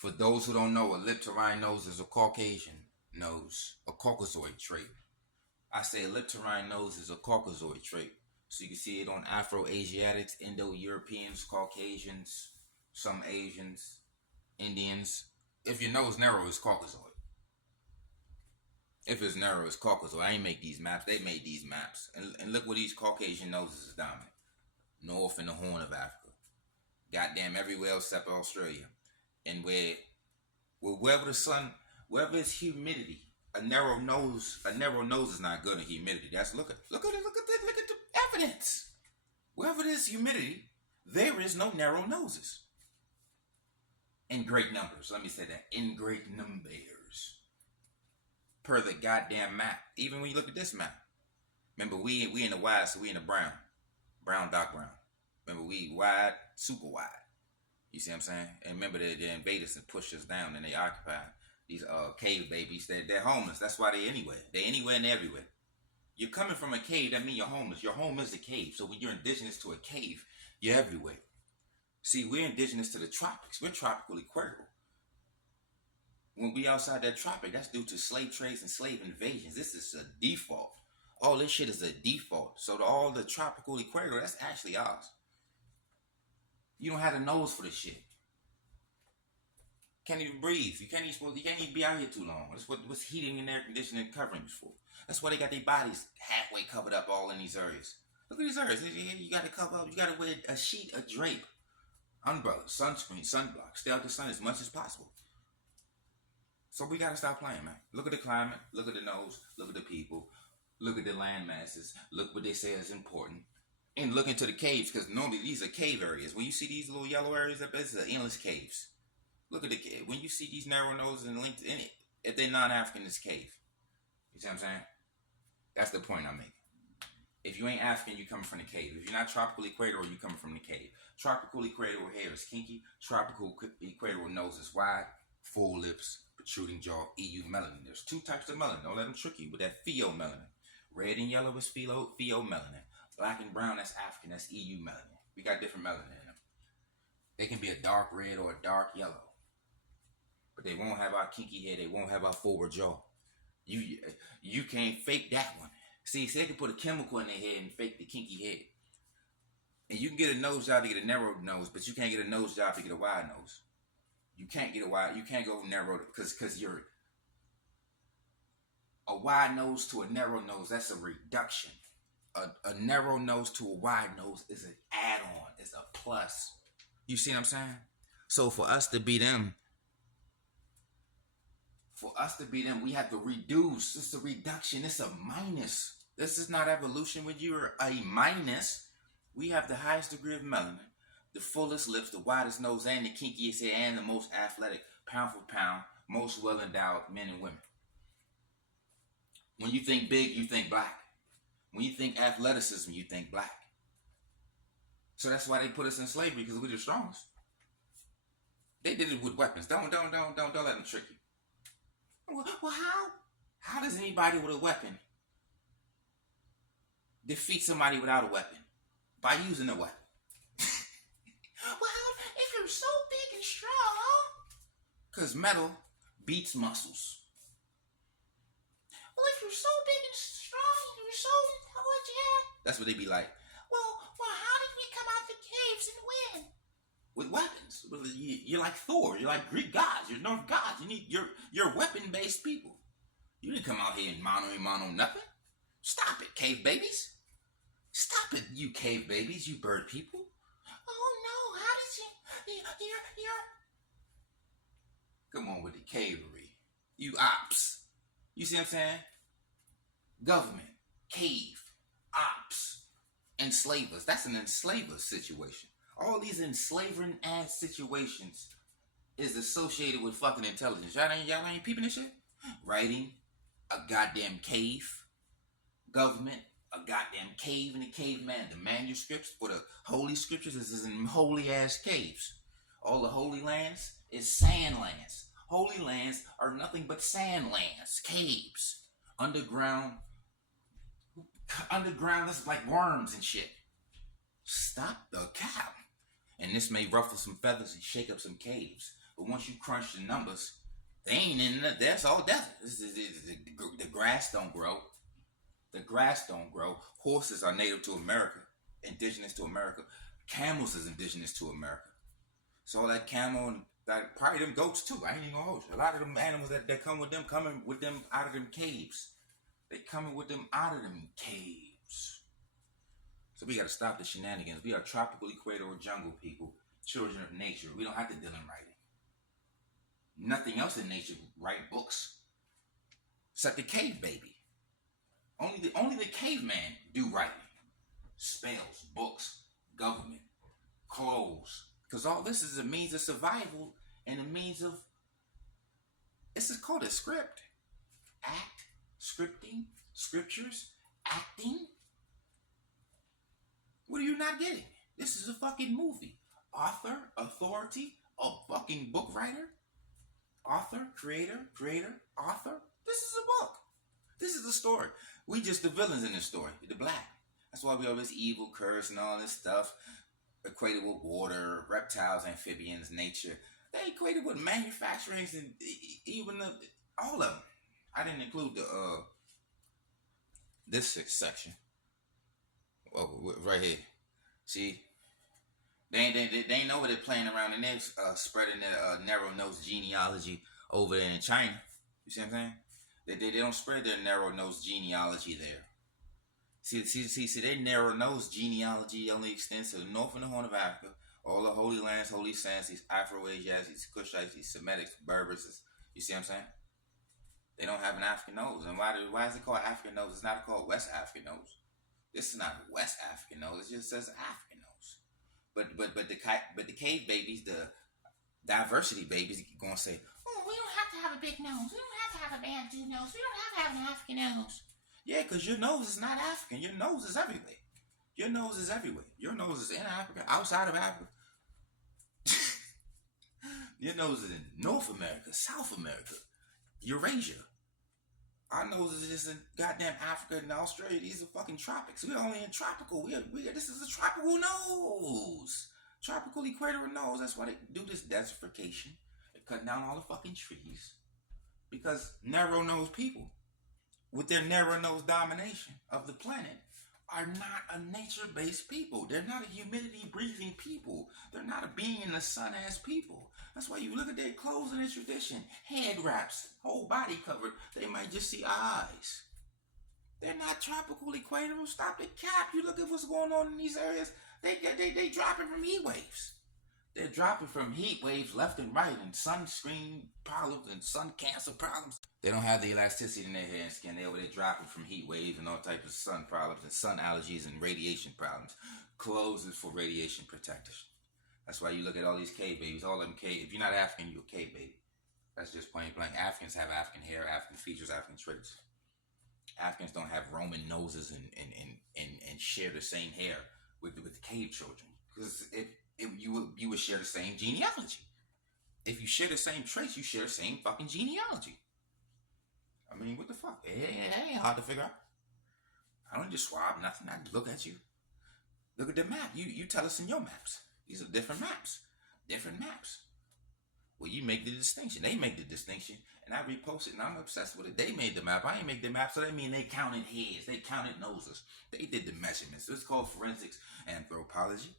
For those who don't know, a lip to Rhine nose is a Caucasian nose, a Caucasoid trait. I say a lip to Rhine nose is a Caucasoid trait. So you can see it on Afro-Asiatics, Indo-Europeans, Caucasians, some Asians, Indians. If your nose narrow, it's Caucasoid. If it's narrow, it's Caucasoid. I ain't make these maps. They made these maps. And look where these Caucasian noses is dominant. North and the Horn of Africa. Goddamn everywhere except Australia. And wherever the sun, wherever it's humidity, a narrow nose is not good in humidity. That's look at the evidence. Wherever there's humidity, there is no narrow noses. In great numbers. Let me say that. In great numbers. Per the goddamn map. Even when you look at this map. Remember, we in the wide, so we in the brown. Brown, dark brown. Remember, we wide, super wide. You see what I'm saying? And remember, the invaders and pushed us down and they occupied these cave babies. They're homeless. That's why they anywhere. They anywhere and everywhere. You're coming from a cave, that means you're homeless. Your home is a cave. So when you're indigenous to a cave, you're everywhere. See, we're indigenous to the tropics. We're tropical equatorial. When we outside that tropic, that's due to slave trades and slave invasions. This is a default. All this shit is a default. So all the tropical equatorial, that's actually ours. You don't have a nose for this shit. Can't even breathe. You can't even be out here too long. That's what's heating and air conditioning covering is for. That's why they got their bodies halfway covered up all in these areas. Look at these areas. You got to cover up. You got to wear a sheet, a drape, umbrella, sunscreen, sunblock. Stay out the sun as much as possible. So we got to stop playing, man. Look at the climate. Look at the nose. Look at the people. Look at the land masses. Look what they say is important. And look into the caves, because normally these are cave areas. When you see these little yellow areas up there, it's endless caves. Look at the cave. When you see these narrow noses and linked in it, if they're non-African, it's cave. You see what I'm saying? That's the point I'm making. If you ain't African, you coming from the cave. If you're not tropical equatorial, you coming from the cave. Tropical equatorial hair is kinky. Tropical equatorial nose is wide, full lips, protruding jaw, EU melanin. There's two types of melanin. Don't let them trick you with that pheomelanin. Red and yellow is pheomelanin. Black and brown, that's African. That's EU melanin. We got different melanin in them. They can be a dark red or a dark yellow. But they won't have our kinky hair. They won't have our forward jaw. You can't fake that one. See, they can put a chemical in their head and fake the kinky head. And you can get a nose job to get a narrow nose, but you can't get a nose job to get a wide nose. You can't get a wide. You can't go narrow because you're a wide nose to a narrow nose. That's a reduction. A narrow nose to a wide nose is an add-on. It's a plus. You see what I'm saying? So for us to be them, we have to reduce. It's a reduction. It's a minus. This is not evolution. When you're a minus, we have the highest degree of melanin, the fullest lips, the widest nose, and the kinkiest hair, and the most athletic, pound for pound, most well-endowed men and women. When you think big, you think black. When you think athleticism, you think black. So that's why they put us in slavery, because we're the strongest. They did it with weapons. Don't let them trick you. Well, how does anybody with a weapon defeat somebody without a weapon? By using a weapon. Well, if you're so big and strong. Because metal beats muscles. Well, if you're so big and strong, you're so intelligent. That's what they be like. Well, how did we come out the caves and win? With weapons. Well, you're like Thor. You're like Greek gods. You're North gods. You're weapon-based people. You didn't come out here and mono nothing. Stop it, cave babies. Stop it, you cave babies, you bird people. Oh no, how did you're Come on with the cavery. You ops. You see what I'm saying? Government, cave, ops, enslavers. That's an enslaver situation. All these enslavering ass situations is associated with fucking intelligence. Y'all ain't peeping this shit? Writing, a goddamn cave, government, a goddamn cave in the caveman. The manuscripts for the holy scriptures is in holy ass caves. All the holy lands is sand lands. Holy lands are nothing but sand lands, caves, underground. That's like worms and shit. Stop the cap. And this may ruffle some feathers and shake up some caves. But once you crunch the numbers, they ain't in the, that's all desert. The grass don't grow. The grass don't grow. Horses are native to America, indigenous to America. Camels is indigenous to America. So that camel and that probably them goats too. I ain't even gonna hold you. A lot of them animals that come with them coming with them out of them caves. They coming with them out of them caves. So we gotta stop the shenanigans. We are tropical equatorial jungle people, children of nature. We don't have to deal in writing. Nothing else in nature write books. Except the cave baby. Only the caveman do writing. Spells, books, government, clothes. Because all this is a means of survival and a means of, this is called a script. Act, scripting, scriptures, acting. What are you not getting? This is a fucking movie. Author, authority, a fucking book writer. Author, creator, author. This is a book. This is the story. We just the villains in the story. The black. That's why we always evil, curse, and all this stuff. Equated with water, reptiles, amphibians, nature. They equated with manufacturing and even all of them. I didn't include the this section. Oh, right here. See, they know what they're playing around and they're spreading their narrow-nosed genealogy over there in China. You see what I'm saying? They don't spread their narrow-nosed genealogy there. See, their narrow-nosed genealogy only extends to the north and the horn of Africa, all the holy lands, holy sands, these Afro-Asiatics, Cushites, these Semitics, Berbers. You see what I'm saying? They don't have an African nose. And why is it called African nose? It's not called West African nose. This is not West African nose. It just says African nose. But the cave babies, the diversity babies, gonna say, oh, we don't have to have a big nose. We don't have to have a Bantu nose. We don't have to have an African nose. Yeah, because your nose is not African. Your nose is everywhere. Your nose is everywhere. Your nose is in Africa, outside of Africa. Your nose is in North America, South America, Eurasia. Our nose is just in goddamn Africa and Australia. These are fucking tropics. We're only in tropical. This is a tropical nose. Tropical equatorial nose. That's why they do this desertification. They cut down all the fucking trees. Because narrow-nosed people, with their narrow-nosed domination of the planet, are not a nature-based people. They're not a humidity-breathing people. They're not a being in the sun-ass people. That's why you look at their clothes and their tradition. Head wraps, whole body covered. They might just see eyes. They're not tropical equatorial. Stop the cap. You look at what's going on in these areas. They dropping from heat waves. They're dropping from heat waves left and right and sunscreen problems and sun cancer problems. They don't have the elasticity in their hair and skin. They're dropping from heat waves and all types of sun problems and sun allergies and radiation problems. Clothes is for radiation protection. That's why you look at all these cave babies. All of them cave. If you're not African, you're a cave baby. That's just plain blank. Africans have African hair, African features, African traits. Africans don't have Roman noses and share the same hair with the cave children. Because if you would share the same genealogy. If you share the same traits, you share the same fucking genealogy. I mean, what the fuck? It ain't hard to figure out. I don't just swab nothing. I look at you. Look at the map. You tell us in your maps. These are different maps. Different maps. Well, you make the distinction. They make the distinction. And I repost it and I'm obsessed with it. They made the map. I ain't make the map. So that means they counted heads. They counted noses. They did the measurements. So it's called forensics, anthropology,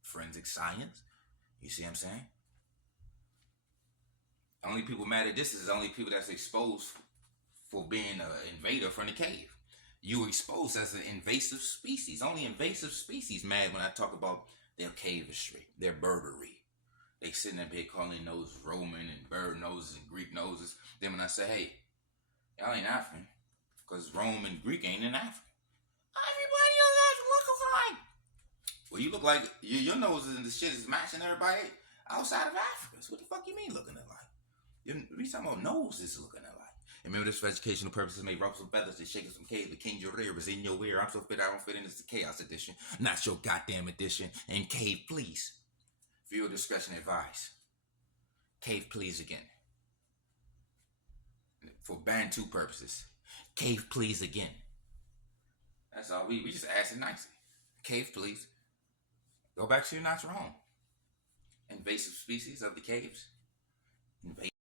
forensic science. You see what I'm saying? Only people mad at this is only people that's exposed for being an invader from the cave. You exposed as an invasive species. Only invasive species mad when I talk about their cavistry, their birdery. They sitting up here calling those Roman and bird noses and Greek noses. Then when I say, hey, y'all ain't African, because Rome and Greek ain't in Africa. Everybody else look alike. Well, you look like your noses and the shit is matching everybody outside of Africa. So what the fuck you mean looking alike? We talking about noses looking alike. And remember this for educational purposes may ruffle some feathers and shake some caves. The king your ear is in your ear. I'm so fit I don't fit in. It's the chaos edition, not your goddamn edition. And cave, please. Viewer discretion advised. Cave, please again. For Bantu purposes. Cave, please again. That's all. We just asked it nicely. Cave, please. Go back to your not wrong. Invasive species of the caves. Invasive.